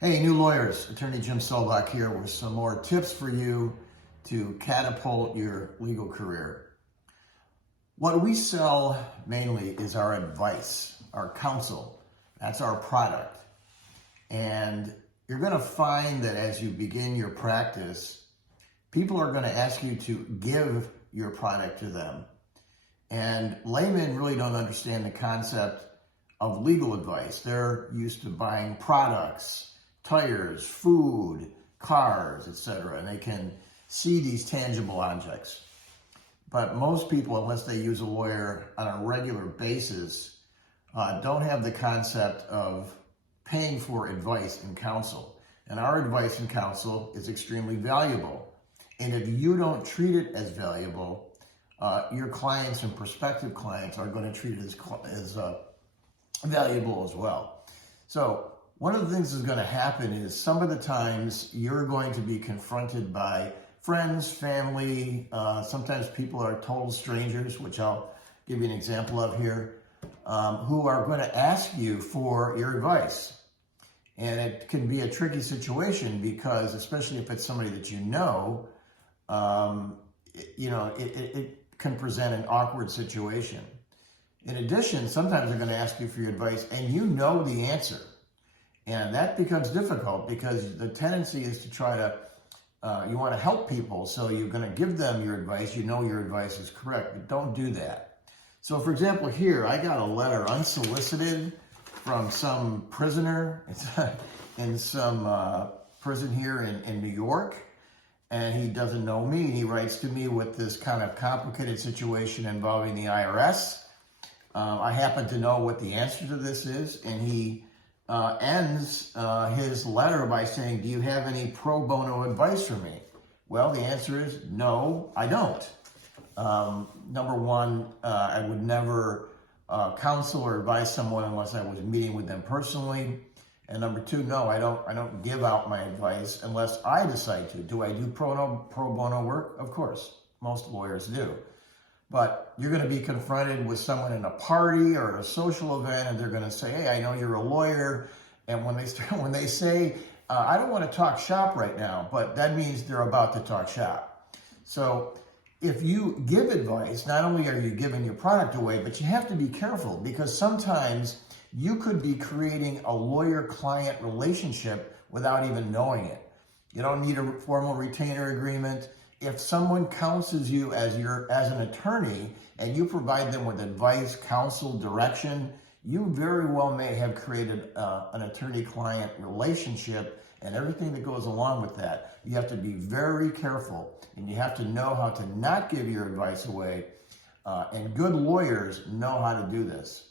Hey, new lawyers, Attorney Jim Solbach here with some more tips for you to catapult your legal career. What we sell mainly is our advice, our counsel. That's our product. And you're going to find that as you begin your practice, people are going to ask you to give your product to them. And laymen really don't understand the concept of legal advice. They're used to buying products, tires, food, cars, etc. And they can see these tangible objects. But most people, unless they use a lawyer on a regular basis, don't have the concept of paying for advice and counsel. And our advice and counsel is extremely valuable. And if you don't treat it as valuable, your clients and prospective clients are going to treat it as valuable as well. So one of the things that's going to happen is some of the times you're going to be confronted by friends, family, sometimes people are total strangers, which I'll give you an example of here, who are going to ask you for your advice. And it can be a tricky situation because, especially if it's somebody that you know, it can present an awkward situation. In addition, sometimes they're going to ask you for your advice and you know the answer. And that becomes difficult because the tendency is to try to, you want to help people, so you're going to give them your advice. You know your advice is correct, but don't do that. So for example, here, I got a letter unsolicited from some prisoner in some prison here in New York. And he doesn't know me. He writes to me with this kind of complicated situation involving the IRS. I happen to know what the answer to this is, and he ends his letter by saying, "Do you have any pro bono advice for me?" Well, the answer is no, I don't. Number one, I would never counsel or advise someone unless I was meeting with them personally. And number two, no, I don't give out my advice unless I decide to. Do I do pro bono work? Of course, most lawyers do. But you're going to be confronted with someone in a party or at a social event, and they're going to say, "Hey, I know you're a lawyer." And when they say, "I don't want to talk shop right now," but that means they're about to talk shop. So if you give advice, not only are you giving your product away, but you have to be careful because sometimes you could be creating a lawyer-client relationship without even knowing it. You don't need a formal retainer agreement. If someone counsels you as an attorney and you provide them with advice, counsel, direction, you very well may have created an attorney-client relationship and everything that goes along with that. You have to be very careful and you have to know how to not give your advice away. And good lawyers know how to do this.